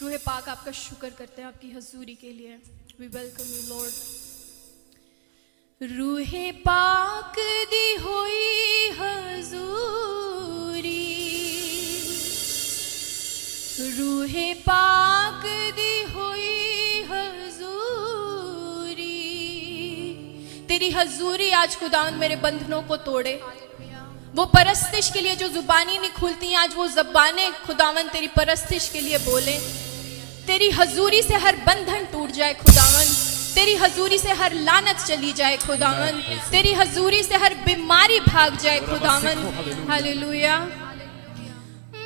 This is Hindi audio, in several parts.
रूहे पाक आपका शुक्र करते हैं आपकी हजूरी के लिए। We welcome you lord. रूहे पाक दी होई हजूरी, रूहे पाक दी हुई हजूरी। तेरी हजूरी आज खुदावन मेरे बंधनों को तोड़े। वो परस्तिश के लिए जो जुबानी नहीं खुलती, आज वो जबानें खुदावन तेरी परस्तिश के लिए बोले। तेरी हजूरी से हर बंधन टूट जाए खुदावन, तेरी हजूरी से हर लानत चली जाए खुदावन, तेरी हजूरी से हर बीमारी भाग जाए खुदावन। हालेलुया।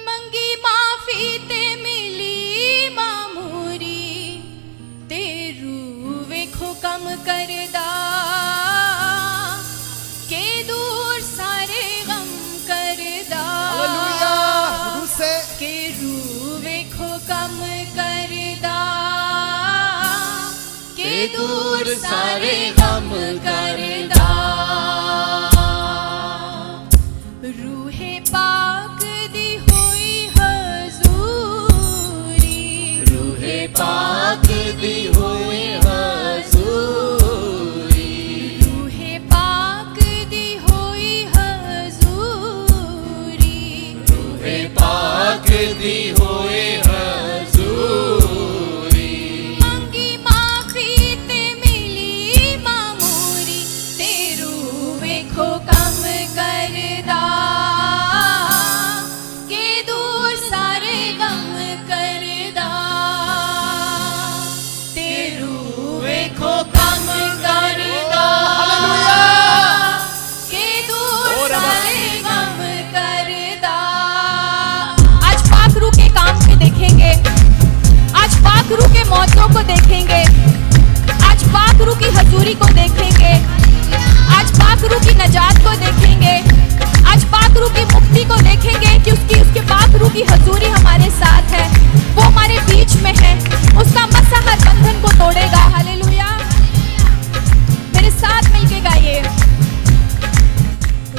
मंगी माफी ते मिली मामूरी, तेरू वेखो कम करदा, के दूर सारे गम करदा। के रू वेखो कम करदा, के दूर सारे गम करदा। रूहे पाक दी हुई हजूरी, रूहे पाक दी हुई हजूरी, रूहे पाक दी हुई हजूरी, रूहे पाक दी हुई हजूरी। मंगी माफी ते मिली मामूरी, तेरू वेखो कम करदा, के दूर सारे गम करदा। तेरू वेखो कम करदा, के दूर सारे गम करदा। आज पाखरू के काम के देखेंगे, आज पाखरू के मौतों को देखेंगे, आज पाखरू की हजूरी को देखेंगे, आज पाखरू की नजात को देखेंगे, आज पाखरू की मुक्ति को देखेंगे कि उसके पाखरू की हजूरी हमारे साथ है, वो हमारे बीच में है। उसका मसा हर बंधन को तोड़ेगा। हालेलुया। मेरे साथ मिलके गाइए।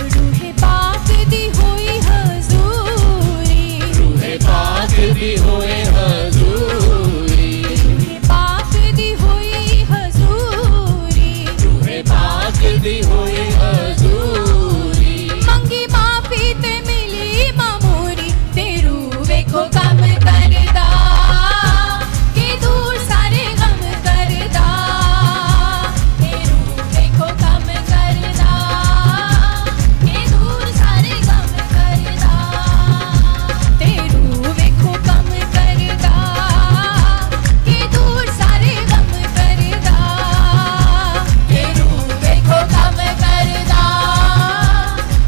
रूहे पाक दी हुई हजूरी, रूहे पाक दी हुई हजूरी, रूहे पाक दी हुई हजूरी, रूहे पाक दी हुई हजूरी। मंगी माफी ते मिली मामूरी, तेरू वेखो कम करदा, के दूर सारे गम करदा। तेरू वेखो कम करदा, के दूर सारे गम करदा। तेरू वेखो कम करदा, के दूर सारे गम करदा। तेरू वेखो कम करदा,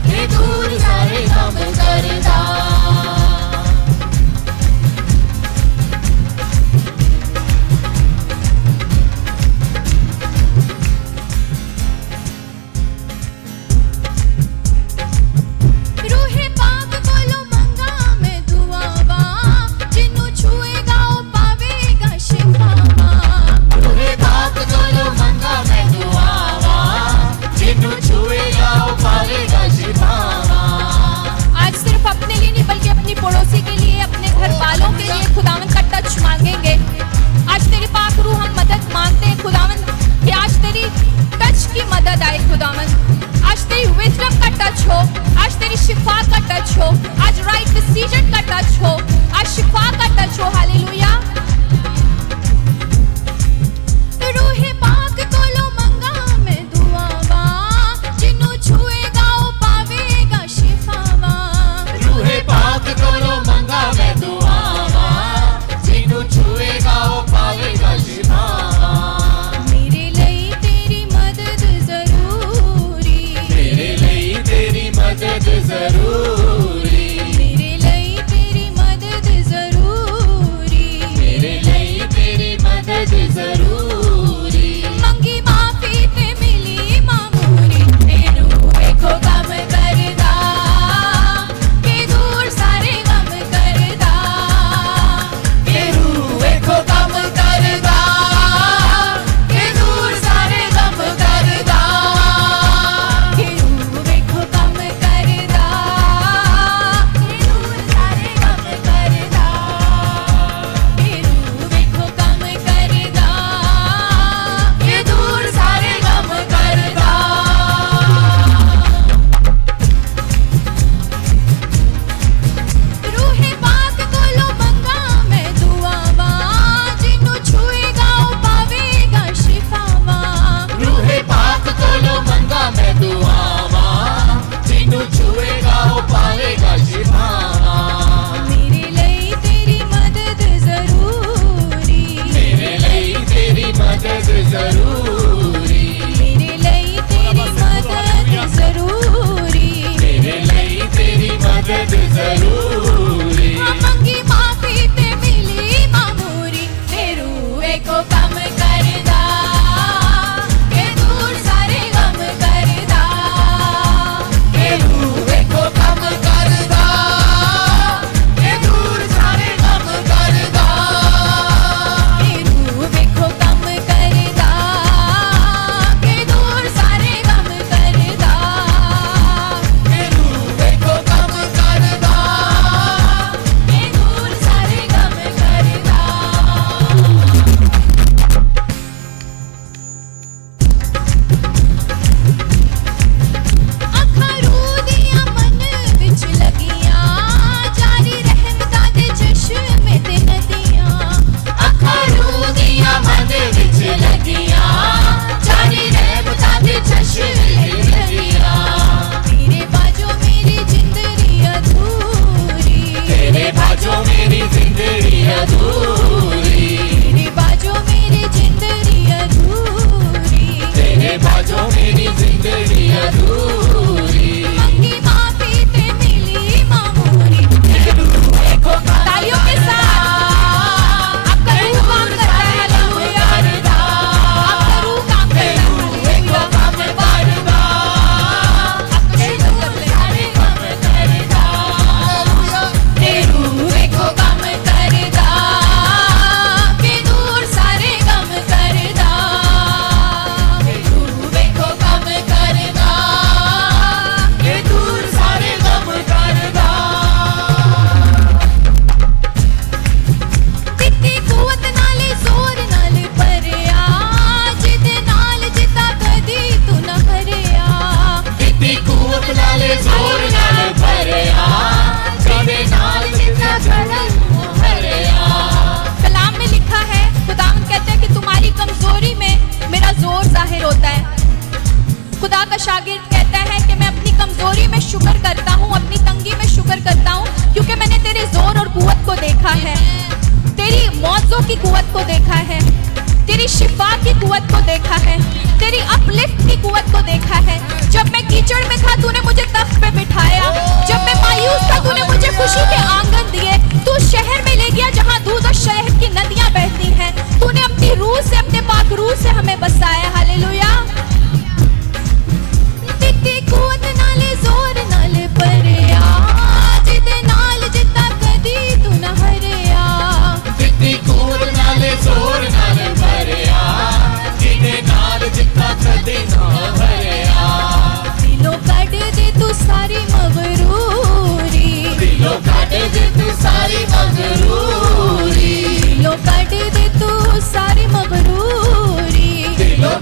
के दूर सारे गम करदा। रूहे पाक कोलो मंगा मैं दुआवा, जिन्नू छुएगा ओ पावेगा शिफावा। रूहे पाक कोलो मंगा मैं दुआवा, जिन्नू छुएगा ओ पावेगा शिफावा। आज सिर्फ अपने लिए नहीं बल्कि अपनी पड़ोसी के लिए, अपने घर वालों के लिए खुदावन का टच मांगेंगे। आज तेरे पाक रूह हम मदद मांगते हैं खुदावन कि आज तेरी टच की मदद आए खुदावन। आज तेरी विजडम का टच हो, आज तेरी शिफा का टच हो, आज राइट डिसीजन का टच हो, आज शिफा का टच हो। हालेलुया। रूहे पाक कोलो मंगा मैं दुआवा, जिन्नू छुएगा ओ पावेगा शिफावा। रूहे पाक कोलो मंगा मैं दुआवा, जिन्नू छुएगा ओ पावेगा शिफावा। मेरे लिए तेरी मदद जरूरी, मेरे लिए तेरी मदद जरूरी, मेरे लिए तेरी मदद की कुव्वत को देखा है, तेरी शिफा की कुव्वत को देखा है, तेरी अपलिफ्ट की कुव्वत को देखा है। जब मैं कीचड़ में था तूने मुझे तख्त पे बिठाया, जब मैं मायूस था तूने मुझे खुशी के आंगन दिए। तू शहर में ले गया जहां दूध और शहद की नदियां बहती हैं। तूने अपनी रूह से, अपने पाक रूह से हमें बसाया। हालेलुया। दित्ती कुव्वत नाले जोर नाले परिया, जिदे नाल जिता कदी तू ना हरिया। दित्ती कुव्वत नाले जोर नाले परिया, जिदे नाल जिता कदी ना हरिया। दिलों काट दे तू सारी मगरूरी, दिलों काट दे तू सारी मगरूरी, दिलों काट दे तू सारी मगरूरी। दिलों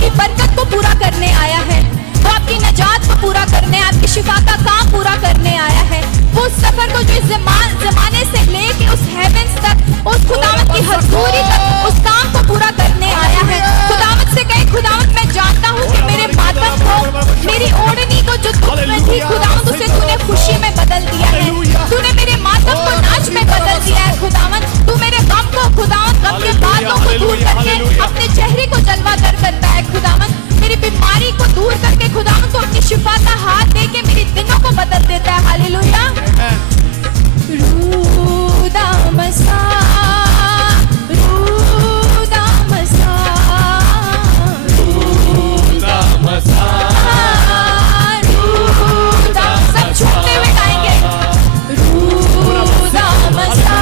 आपकी बरकत को पूरा करने आया है, वो आपकी नजात को पूरा करने, आपकी शिफा का काम पूरा करने आया है। वो सफर को जो इस जमाने से लेके उस हेवेंस तक, उस खुदावंद की हजूरी तक, उस काम को पूरा करने आया है। खुदावंद से कहे, खुदावंद मैं जानता हूँ कि मेरे मातम को, मेरी ओढ़नी को जो दुख में थी खुदावंद, उसे तूने खुशी में बदल दिया है। तूने मेरे मातम को नाच में बदल दिया है खुदावंद। तू मेरे गम को खुदावंद, गम के बातों को दूर करके अपने चेहरे को जलवागर करता है खुदावंद। मेरी बीमारी को दूर करके खुदावंद को अपनी शिफा का हाथ दे के मेरी दिनों को बदल देता है। हालेलुया। रूदा मसा, रूदा मसा, रूदा मसा, रूदा, सब झूमते हुए गाएंगे। रूदा मसा,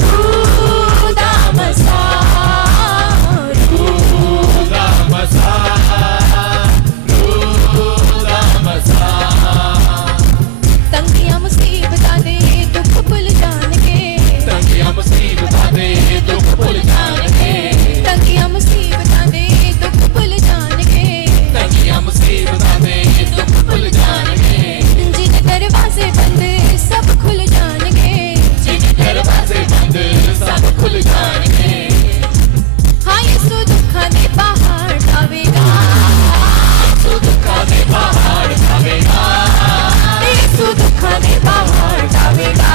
रूदा मसा, रूदा मसा, रूदा मसा। तंगियां मुसीबतां दे दुख भुल जाणगे, तंगियां मुसीबतां दे दुख भुल जाणगे, तंगियां मुसीबतां दे दुख भुल जाणगे, तंगियां मुसीबतां दे दुख भुल जाणगे। जिन दरवाजे बंद सब खुल जाणगे, जिन दरवाजे बंद सब खुल जाणगे। हाँ यीशु दुखां दे पहाड़ ढावेगा, यीशु दुखां दे पहाड़ ढावेगा, यीशु दुखां दे पहाड़ ढावेगा,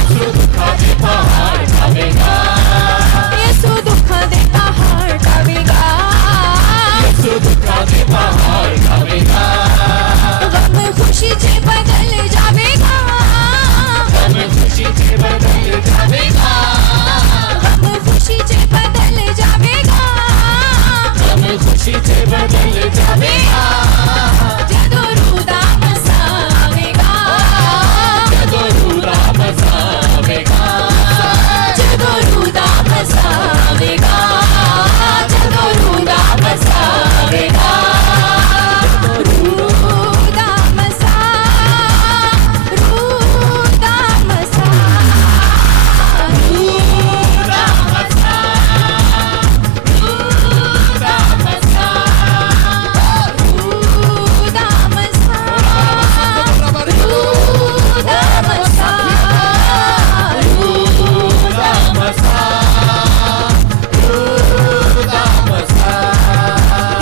यीशु दुखां दे पहाड़ ढावेगा, यीशु दुखां दे पहाड़ ढावेगा। यीशु दुखां दे पहाड़ ढावेगा। गम खुशी च बदल जावेगा, गम खुशी से बदल जावेगा, गम खुशी च बदल जावेगा, गम खुशी से बदल जावेगा। जदों रूदा मसा आवेगा, जदों रूदा मसा आवेगा, जदों रूदा मसा आवेगा, जदों रूदा मसा आवेगा। रूदा मसा, रूदा मसा, रूदा मसा, रूदा मसा, रूदा मसा, रूदा मसा, रूदा मसा, रूदा मसा।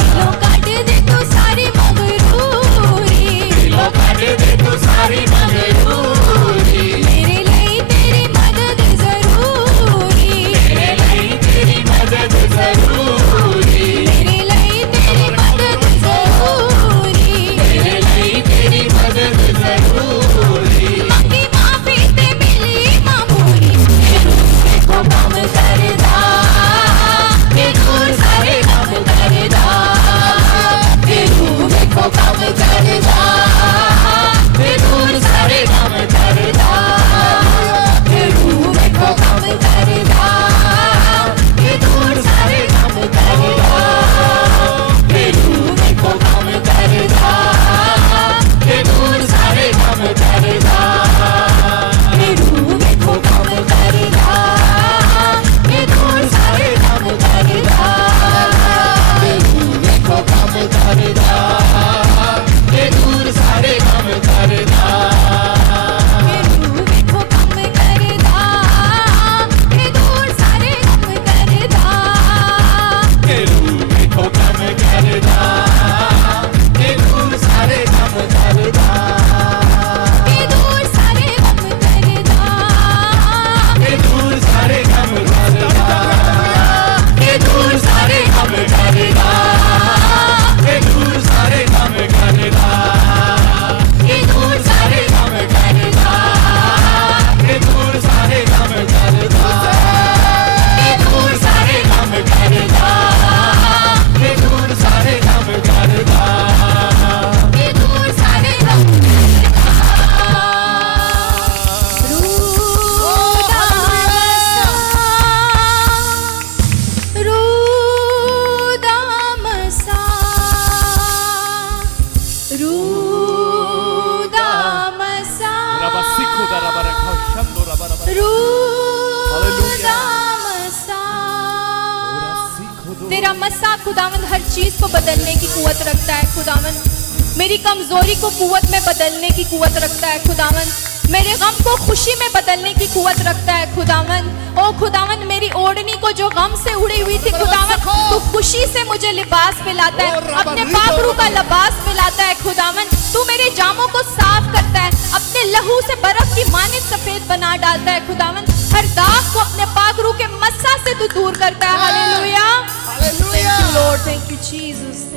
दिलों काट दे तू सारी मगरूरी, दिलों काट दे तू सारी मगरूरी, मेरे लिए तेरी मदद जरूरी, मेरे लिए तेरी मदद जरूरी, मेरे लिए तेरी मदद जरूरी। मेरे लिए तेरी मदद जरूरी। मंगी माफी ते मिली मामूली, मेरे रूह को कम करदा, मेरे दूर सारे कम करदा, मेरे रूह को कम करदा, मेरे दूर सारे कम करदा, मेरे रूह को कम करदा, मेरे दूर सारे कम करदा, मेरे रूह को कम करदा, मेरे दूर सारे कम करदा, मेरे रूह को कम करदा, मेरे दूर सारे कम करदा। मेरे रूह को कम करदा, मेरे दूर सारे कम करदा। मेरे रूह को कम करदा, मेरे दूर सारे कम करदा। मेरे रूह को कम करदा, मेरे दूर सारे कम करदा, मेरे दूर सारे कम करदा, मेरे दूर सारे कम करदा, मेरे दूर सारे कम करदा, मेरे दूर सारे कम करदा, मेरे दूर सारे कम करदा, मेरे दूर सारे कम करदा, मेरे दूर सारे कम करदा, मेरे दूर सारे कम करदा। मेरे दूर सारे कम रूदा मसा, रूदा मसा, रूदा मसा, रूदा मसा, तेरा मस्सा खुदावंद हर चीज को बदलने की कुव्वत रखता है खुदावंद। मेरी कमजोरी को कुव्वत में बदलने की कुव्वत रखता है खुदावंद। मेरे गम को खुशी में बदलने की कुव्वत रखता है खुदावंद। ओ खुदावंद, मेरी ओढ़नी को जो गम से उड़ी हुई थी खुदावंद, तू खुशी से मुझे लिबास पिलाता है, अपने पाखरू का लिबास पिलाता है खुदावंद। तू मेरे जामों को साफ करता है, अपने लहू से बर्फ की मानित सफेद बना डालता है खुदावंद। हर दाग को अपने पाखरू के मस्सा से तू दूर करता है। Hallelujah, hallelujah. Thank you Lord, thank you Jesus.